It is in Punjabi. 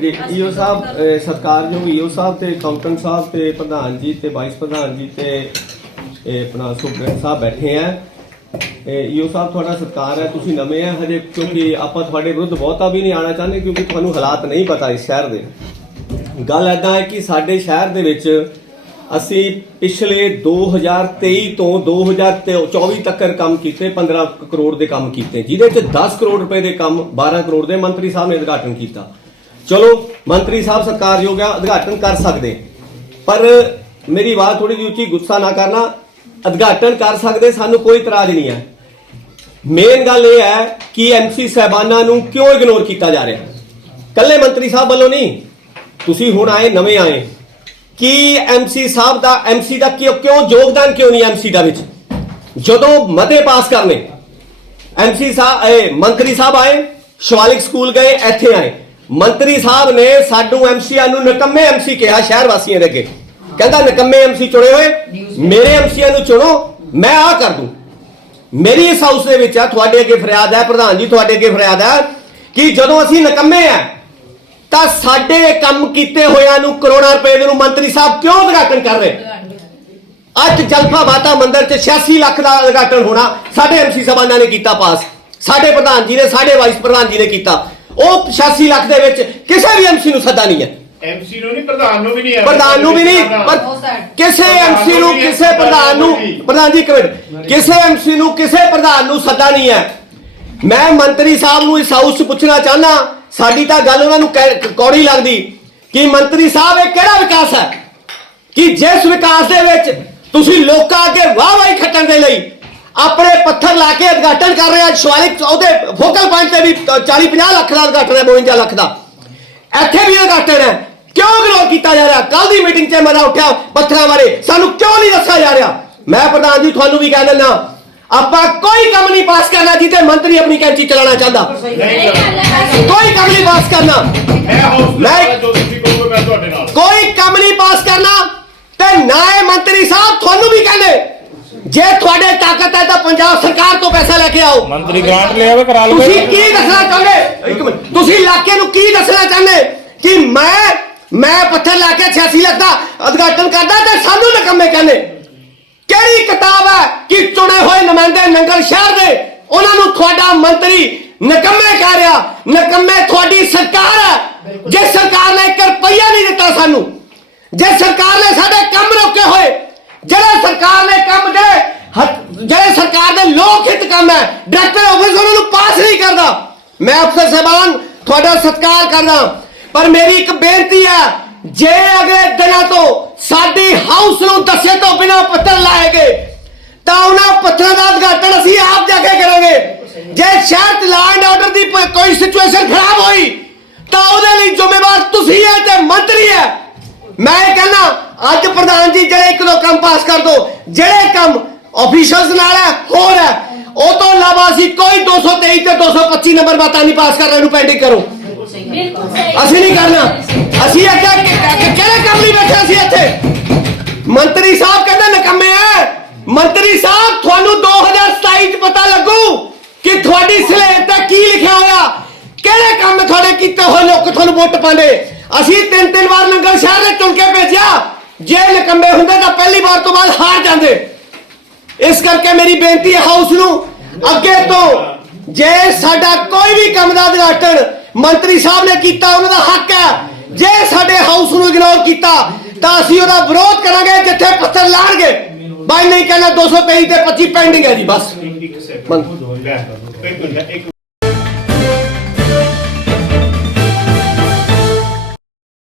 ਜੀ ਈਓ ਸਾਹਿਬ ਅਹ, ਸਤਿਕਾਰਯੋਗ ਈਓ ਸਾਹਿਬ ਤੇ ਕਾਊਂਟਨ ਸਾਹਿਬ ਤੇ ਪ੍ਰਧਾਨ ਜੀ ਤੇ ਵਾਈਸ ਪ੍ਰਧਾਨ ਜੀ ਤੇ ਇਹ ਆਪਣਾ ਸੁਪਰਡੈਂਟ ਸਾਹਿਬ ਬੈਠੇ ਆ। ਈਓ ਸਾਹਿਬ ਤੁਹਾਡਾ ਸਤਿਕਾਰ ਹੈ ਤੁਸੀਂ ਨਵੇਂ ਆ ਹਜੇ ਕਿਉਂਕਿ ਆਪਾਂ ਤੁਹਾਡੇ ਵਿਰੁੱਧ ਬਹੁਤਾ ਵੀ ਨਹੀਂ ਆਣਾ ਚਾਹੁੰਦੇ ਕਿਉਂਕਿ ਤੁਹਾਨੂੰ ਹਾਲਾਤ ਨਹੀਂ ਪਤਾ ਇਸ ਸ਼ਹਿਰ ਦੇ। ਗੱਲ ਐਦਾਂ ਹੈ ਕਿ ਸਾਡੇ ਸ਼ਹਿਰ ਦੇ ਵਿੱਚ ਅਸੀਂ ਪਿਛਲੇ 2023 ਤੋਂ 2024 ਤੱਕ ਕੰਮ ਕੀਤੇ 15 ਕਰੋੜ ਦੇ ਕੰਮ ਕੀਤੇ ਜਿਹਦੇ ਚ 10 ਕਰੋੜ ਰੁਪਏ ਦੇ ਕੰਮ 12 ਕਰੋੜ ਦੇ ਮੰਤਰੀ ਸਾਹਿਬ ਨੇ ਉਦਘਾਟਨ ਕੀਤਾ। ਚਲੋ, ਮੰਤਰੀ ਸਾਹਿਬ ਸਤਿਕਾਰਯੋਗ ਆ, ਉਦਘਾਟਨ ਕਰ ਸਕਦੇ। ਪਰ ਮੇਰੀ ਆਵਾਜ਼ ਥੋੜੀ ਜਿਹੀ ਉੱਚੀ, ਗੁੱਸਾ ਨਾ ਕਰਨਾ। ਉਦਘਾਟਨ ਕਰ ਸਕਦੇ, ਸਾਨੂੰ ਕੋਈ ਇਤਰਾਜ਼ ਨਹੀਂ ਹੈ। ਮੇਨ ਗੱਲ ਇਹ ਹੈ ਕਿ ਐਮਸੀ ਸਹਿਬਾਨਾਂ ਨੂੰ ਕਿਉਂ ਇਗਨੋਰ ਕੀਤਾ ਜਾ ਰਿਹਾ? ਕੱਲੇ ਮੰਤਰੀ ਸਾਹਿਬ ਵੱਲੋਂ ਨਹੀਂ। ਤੁਸੀਂ ਹੁਣ ਆਏ, ਨਵੇਂ ਆਏ। ਕੀ ਐਮਸੀ ਸਾਹਿਬ ਦਾ ਐਮਸੀ ਦਾ ਕਿਉਂ ਕਿਉਂ ਯੋਗਦਾਨ ਕਿਉਂ ਨਹੀਂ ਐਮਸੀ ਦਾ ਵਿੱਚ? ਜਦੋਂ ਮਤੇ ਪਾਸ ਕਰਨੇ ਐਮਸੀ ਸਾਹਿਬ ਇਹ ਮੰਤਰੀ ਸਾਹਿਬ ਆਏ, ਸ਼ਿਵਾਲਿਕ ਸਕੂਲ ਗਏ, ਇੱਥੇ ਆਏ। ਮੰਤਰੀ ਸਾਹਿਬ ਨੇ ਸਾਡੂ ਐਮਸੀਆਂ ਨੂੰ ਨਕੰਮੇ ਐਮਸੀ ਕਿਹਾ ਸ਼ਹਿਰ ਵਾਸੀਆਂ ਦੇ ਅੱਗੇ। ਕਹਿੰਦਾ ਨਕੰਮੇ ਐਮਸੀ ਚੁਣੇ ਹੋਏ, ਮੇਰੇ ਐਮਸੀਆਂ ਨੂੰ ਚੁਣੋ, ਮੈਂ ਆ ਕਰ ਦੂੰ। ਮੇਰੀ ਇਸ ਹਾਊਸ ਦੇ ਵਿੱਚ ਆ, ਤੁਹਾਡੇ ਅੱਗੇ ਫਰਿਆਦ ਹੈ, ਪ੍ਰਧਾਨ ਜੀ, ਤੁਹਾਡੇ ਅੱਗੇ ਫਰਿਆਦ ਹੈ ਕਿ ਜਦੋਂ ਅਸੀਂ ਨਕੰਮੇ ਆ, ਤਾਂ ਸਾਡੇ ਕੰਮ ਕੀਤੇ ਹੋਇਆਂ ਨੂੰ ਕਰੋੜਾਂ ਰੁਪਏ ਦੇ ਨੂੰ ਮੰਤਰੀ ਸਾਹਿਬ ਕਿਉਂ ਉਦਘਾਟਨ ਕਰ ਰਹੇ? ਅੱਜ ਜਲਫਾ ਮਾਤਾ ਮੰਦਿਰ 'ਚ 86 ਲੱਖ ਦਾ ਉਦਘਾਟਨ ਹੋਣਾ ਸਾਡੇ ਐਮਸੀ ਸਭਾਨਾਂ ਨੇ ਕੀਤਾ ਪਾਸ। ਸਾਡੇ ਪ੍ਰਧਾਨ ਜੀ ਨੇ, ਸਾਡੇ ਵਾਈਸ ਪ੍ਰਧਾਨ ਜੀ ਨੇ ਕੀਤਾ। ਉਹ 86 ਲੱਖ ਦੇ ਵਿੱਚ ਕਿਸੇ ਵੀ ਐਮਸੀ ਨੂੰ ਸੱਦਾ ਨਹੀਂ ਹੈ। ਐਮਸੀ ਨੂੰ ਨਹੀਂ ਪ੍ਰਧਾਨ ਨੂੰ ਵੀ ਨਹੀਂ ਹੈ। ਪ੍ਰਧਾਨ ਨੂੰ ਵੀ ਨਹੀਂ ਪਰ ਕਿਸੇ ਐਮਸੀ ਨੂੰ ਕਿਸੇ ਪ੍ਰਧਾਨ ਨੂੰ ਪ੍ਰਧਾਨ ਜੀ ਇੱਕ ਮਿੰਟ। ਕਿਸੇ ਐਮਸੀ ਨੂੰ ਕਿਸੇ ਪ੍ਰਧਾਨ ਨੂੰ ਸੱਦਾ ਨਹੀਂ ਹੈ। ਮੈਂ ਮੰਤਰੀ ਸਾਹਿਬ ਨੂੰ ਇਸ ਹਾਊਸ 'ਚ ਪੁੱਛਣਾ ਚਾਹਨਾ ਸਾਡੀ ਤਾਂ ਗੱਲ ਉਹਨਾਂ ਨੂੰ ਕੌੜੀ ਲੱਗਦੀ ਕਿ ਮੰਤਰੀ ਸਾਹਿਬ ਇਹ ਕਿਹੜਾ ਵਿਕਾਸ ਹੈ? ਕਿ ਜਿਸ ਵਿਕਾਸ ਦੇ ਵਿੱਚ ਤੁਸੀਂ ਲੋਕਾਂ ਅੱਗੇ ਵਾਹ ਵਾਹੀ ਖੱਟਣ ਦੇ ਲਈ ਆਪਣੇ ਪੱਥਰ ਲਾ ਕੇ ਉਦਘਾਟਨ ਕਰ ਰਹੇ ਆ ਸ਼ਿਵਾਲਿਕ ਉਹਦੇ ਫੋਕਲ ਪੁਆਇੰਟ ਤੇ ਵੀ 40 50 ਲੱਖ ਦਾ ਉਦਘਾਟਨ ਹੈ 52 ਲੱਖ ਦਾ। ਇੱਥੇ ਵੀ ਉਦਘਾਟਨ ਹੈ। ਕਿਉਂ ਇਗਨੋਰ ਕੀਤਾ ਜਾ ਰਿਹਾ? ਕੱਲ ਦੀ ਮੀਟਿੰਗ 'ਚ ਮੈਂ ਉੱਠਿਆ ਪੱਥਰਾਂ ਬਾਰੇ। ਸਾਨੂੰ ਕਿਉਂ ਨਹੀਂ ਦੱਸਿਆ ਜਾ ਰਿਹਾ? ਮੈਂ ਪ੍ਰਧਾਨ ਜੀ ਤੁਹਾਨੂੰ ਵੀ ਕਹਿ ਦਿੰਦਾ ਆਪਾਂ ਕੋਈ ਕੰਮ ਨਹੀਂ ਪਾਸ ਕਰਨਾ ਜਿੱਤੇ ਮੰਤਰੀ ਆਪਣੀ ਕੈਂਚੀ ਚਲਾਉਣਾ ਚਾਹੁੰਦਾ। ਕੋਈ ਕੰਮ ਨਹੀਂ ਪਾਸ ਕਰਨਾ। ਮੈਂ ਹਾਊਸ ਮੈਂ- ਜੋ ਤੁਸੀਂ ਕਹੋਗੇ ਮੈਂ ਤੁਹਾਡੇ ਨਾਲ। ਕੋਈ ਕੰਮ ਨਹੀਂ ਪਾਸ ਕਰਨਾ ਤੇ ਨਾ ਇਹ ਮੰਤਰੀ ਸਾਹਿਬ ਤੁਹਾਨੂੰ ਵੀ ਕਹਿੰਦੇ। ਜੇ ਤੁਹਾਡੇ ਤਾਕਤ ਹੈ ਤਾਂ ਪੰਜਾਬ ਸਰਕਾਰ ਤੋਂ ਪੈਸਾ ਲੈ ਕੇ ਆਓ। ਮੰਤਰੀ ਗ੍ਰਾਂਟ ਲਿਆ ਵੇ ਕਰਾ ਲਵੇ ਤੁਸੀਂ ਕੀ ਦੱਸਣਾ ਚਾਹੁੰਦੇ? ਇੱਕ ਮਿੰਟ। ਤੁਸੀਂ ਇਲਾਕੇ ਨੂੰ ਕੀ ਦੱਸਣਾ ਚਾਹੁੰਦੇ? ਕਿ ਮੈਂ ਮੈਂ ਪੱਥਰ ਲਾ ਕੇ 86 ਲੱਖ ਦਾ ਉਦਘਾਟਨ ਕਰਦਾ ਤੇ ਸਾਨੂੰ ਨਕੰਮੇ ਕਹਿੰਦੇ। ਕਿਹੜੀ ਕਿਤਾਬ ਹੈ ਕਿ ਚੁਣੇ ਹੋਏ ਨੁਮਾਇੰਦੇ ਨੰਗਲ ਸ਼ਹਿਰ ਦੇ ਉਹਨਾਂ ਨੂੰ ਤੁਹਾਡਾ ਮੰਤਰੀ ਨਕੰਮੇ ਕਹਿ ਰਿਹਾ। ਨਕੰਮੇ ਤੁਹਾਡੀ ਸਰਕਾਰ ਹੈ। ਜੇ ਸਰਕਾਰ ਨੇ 1 ਰੁਪਈਆ ਨਹੀਂ ਦਿੱਤਾ ਸਾਨੂੰ ਜੇ ਸਰਕਾਰ ਨੇ ਸਾਡੇ ਕੰਮ ਰੋਕੇ ਹੋਏ ਜਿਹੜੇ ਸਰਕਾਰ ਨੇ ਕੰਮ ਜਿਹੜੇ ਹੱਥ- ਜਿਹੜੇ ਸਰਕਾਰ ਦੇ ਲੋਕ ਹਿੱਤ ਕੰਮ ਹੈ ਡਾਇਰੈਕਟਰ ਆਫਿਸ ਉਹਨਾਂ ਨੂੰ ਪਾਸ ਨਹੀਂ ਕਰਦਾ। ਮੈਂ ਅਫਸਰ ਸਾਹਿਬਾਨ, ਤੁਹਾਡਾ ਸਤਿਕਾਰ ਕਰਦਾ। ਪਰ ਮੇਰੀ ਇੱਕ ਬੇਨਤੀ ਹੈ, ਜੇ ਅਗਲੇ ਦਿਨਾਂ ਤੋਂ ਸਾਡੀ ਹਾਊਸ ਨੂੰ ਦੱਸੇ ਤੋਂ ਬਿਨਾ ਪੱਤਰ ਲਾਏਗੇ, ਤਾਂ ਉਹਨਾਂ ਪੱਥਰਾਂ ਦਾ ਉਦਘਾਟਨ ਅਸੀਂ ਆਪ ਜਾ ਕੇ ਕਰਾਂਗੇ। ਜੇ ਸ਼ਹਿਰ ਲਾਅ ਆਰਡਰ ਦੀ ਕੋਈ ਸਿਚੁਏਸ਼ਨ ਖਰਾਬ ਹੋਈ, ਤਾਂ ਉਹਦੇ ਲਈ ਜ਼ਿੰਮੇਵਾਰ ਤੁਸੀਂ ਹੈ ਤੇ ਮੰਤਰੀ ਹੈ। ਮੈਂ ਇਹ ਕਹਿੰਦਾ, ਅੱਜ ਪ੍ਰਧਾਨ ਜੀ, ਜਿਹੜੇ ਇੱਕ ਦੋ ਕੰਮ ਪਾਸ ਕਰ ਦੋ, ਜਿਹੜੇ ਕੰਮ ਆਫੀਸ਼ੀਅਲਸ ਨਾਲ ਹੈ, ਹੋਰ ਹੈ। ਉਹ ਤੋਂ ਇਲਾਵਾ ਅਸੀਂ ਕੋਈ 223 ਤੇ 225 ਨੰਬਰ ਬਾਤਾਂ ਨਹੀਂ ਪਾਸ ਕਰ ਰਹੇ ਪੈਂਡਿੰਗ ਕਰੋ। ਅਸੀਂ ਨਹੀਂ ਕਰਨਾ। ਅਸੀਂ ਅੱਗੇ ਕਿਹੜੇ ਕੰਮ ਲਈ ਬੈਠੇ ਅਸੀਂ ਇੱਥੇ? ਮੰਤਰੀ ਸਾਹਿਬ ਕਹਿੰਦੇ ਨਕੰਮੇ ਐ ਮੰਤਰੀ ਸਾਹਿਬ, ਤੁਹਾਨੂੰ 2027 ਚ ਪਤਾ ਲੱਗੂ ਕਿ ਤੁਹਾਡੀ ਸਲੇਟ ਤੇ ਕੀ ਲਿਖਿਆ ਹੋਇਆ। ਕਿਹੜੇ ਕੰਮ ਤੁਹਾਡੇ ਕੀਤੇ ਹੋਏ ਲੋਕ ਤੁਹਾਨੂੰ ਵੋਟ ਪਾਉਂਦੇ? ਅਸੀਂ ਤਿੰਨ ਤਿੰਨ ਵਾਰ ਨੰਗਲ ਸ਼ਹਿਰ ਦੇ ਚੁਣ ਕੇ ਭੇਜਿਆ। ਜੇ ਨਕੰਮੇ ਹੁੰਦੇ ਤਾਂ ਪਹਿਲੀ ਵਾਰ ਤੋਂ ਬਾਅਦ ਹਾਰ ਜਾਂਦੇ। ਇਸ ਕਰਕੇ ਮੇਰੀ ਬੇਨਤੀ ਹੈ ਹਾਊਸ ਨੂੰ ਅੱਗੇ ਤੋਂ ਜੇ ਸਾਡਾ ਕੋਈ ਵੀ ਕੰਮ ਦਾ ਉਦਘਾਟਨ ਮੰਤਰੀ ਸਾਹਿਬ ਨੇ ਕੀਤਾ ਉਹਨਾਂ ਦਾ ਹੱਕ ਹੈ। ਜੇ ਸਾਡੇ ਹਾਊਸ ਨੂੰ ਇਗਨੋਰ ਕੀਤਾ ਤਾਂ ਅਸੀਂ ਉਹਦਾ ਵਿਰੋਧ ਕਰਾਂਗੇ ਜਿੱਥੇ ਪੱਥਰ ਲਾਣਗੇ। ਬਾਈ ਨਹੀਂ ਕਹਿੰਦਾ 223 ਤੇ 25 ਪੈਂਡਿੰਗ ਹੈ ਜੀ ਬਸ।